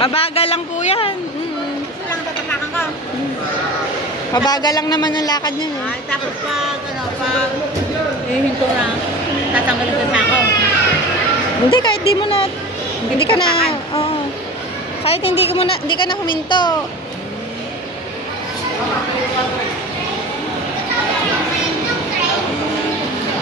Mabagal lang po yan. Gusto lang tatapakan ko. Mabagal lang naman ang lakad niya. Eh. Ay, tapos pag hihinto na, tatanggalin ko sa ako. Hindi, kahit di mo na, hindi ka na, oo. Kahit hindi ka na huminto,